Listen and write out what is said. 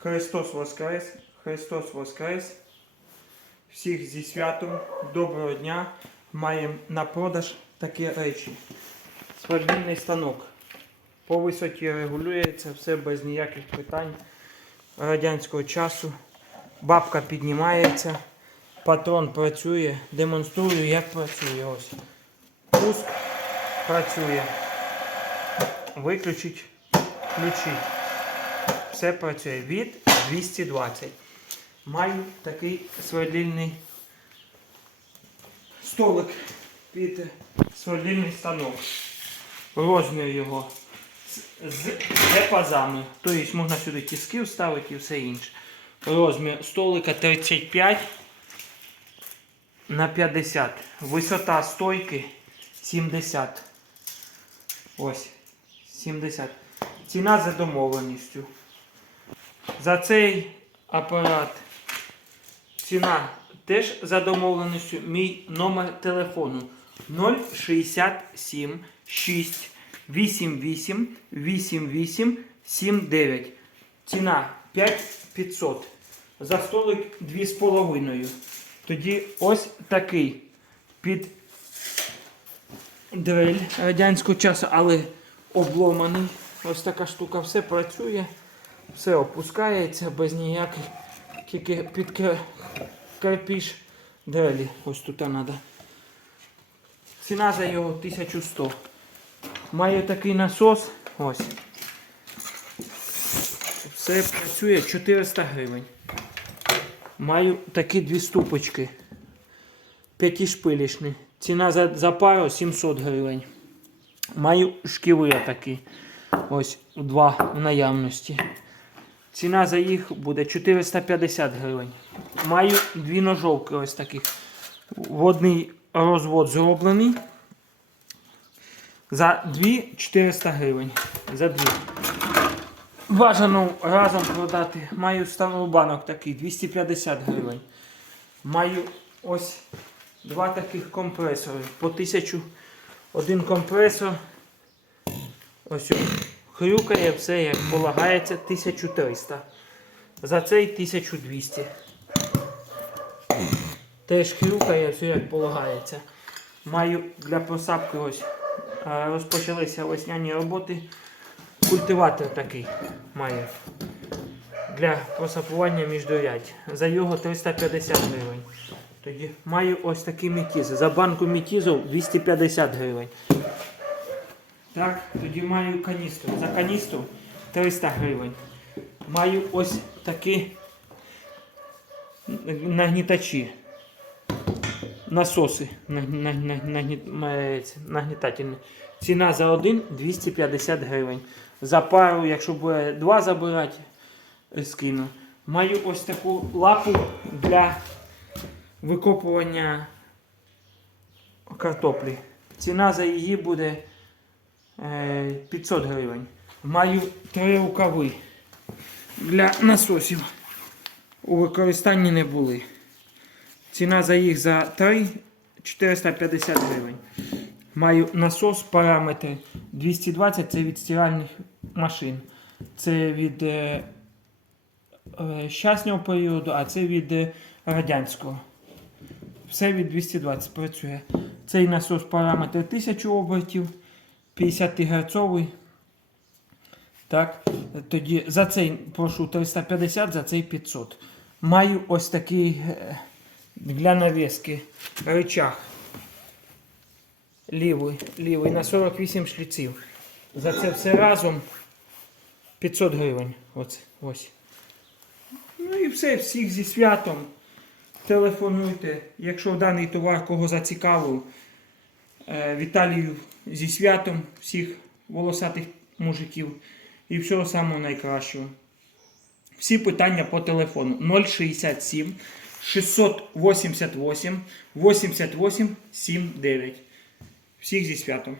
Христос Воскрес! Христос Воскрес! Всіх зі святом, доброго дня! Маємо на продаж такі речі. Сверлільний станок. По висоті регулюється, все без ніяких питань радянського часу. Бабка піднімається, патрон працює, демонструю, як працює. Ось. Пуск працює. Виключить, включить. Все працює від 220. Маю такий свердільний столик під свердільний станок. Розмір його з, депазами. Тобто можна сюди тіски вставити і все інше. Розмір столика 35 на 50. Висота стойки 70. Ось. 70. Ціна за домовленістю. За цей апарат ціна теж за домовленістю. Мій номер телефону 067 6 88 88 79. Ціна 5500. За столик 2,5. Тоді ось такий під дрель радянського часу, але обломаний. Ось така штука, все працює, все опускається без ніяких, тільки під кирпіч дрелі. Ось тут треба. Ціна за його 1100. Маю такий насос. Ось. Все працює 400 гривень. Маю такі дві ступочки. П'ятишпилішні. Ціна за, за пару 700 гривень. Маю шківи такі. Ось два в наявності. Ціна за їх буде 450 гривень. Маю дві ножовки ось таких. Водний розвод зроблений. За дві 400 гривень. За дві. Бажано разом продати. Маю старий банок такий 250 гривень. Маю ось два таких компресори. По 1000 один компресор. Ось. Хрюкає все як полагається 1300. За цей 1200. Теж хрюкає все як полагається. Маю для просапки ось розпочалися весняні роботи. Культиватор такий має для просапування міждорядь. За його 350 гривень. Тоді маю ось такі мітізи. За банку мітізу 250 гривень. Так, тоді маю каністру. За каністру 300 гривень. Маю ось такі нагнітачі. Насоси нагнітательні. Ціна за один 250 гривень. За пару, якщо буде два забирати, е, скину. Маю ось таку лапу для викопування картоплі. Ціна за її буде 500 гривень. Маю три рукави для насосів. У використанні не були. Ціна за їх за 3 450 гривень. Маю насос параметри 220 це від стиральних машин. Це від е, е, щаснього періоду, а це від е, радянського. Все від 220 працює. Цей насос параметр 1000 обертів, 50 герцовий. Так, тоді за цей прошу 350, за цей 500. Маю ось такий е, для навіски речах. Лівий, лівий на 48 шліців. За це все разом 500 гривень. Ось, ось. Ну і все, всіх зі святом. Телефонуйте, якщо даний товар кого зацікавив. Е, Віталію зі святом всіх волосатих мужиків і всього самого найкращого. Всі питання по телефону 067 688 88 79. Всіх зі святом.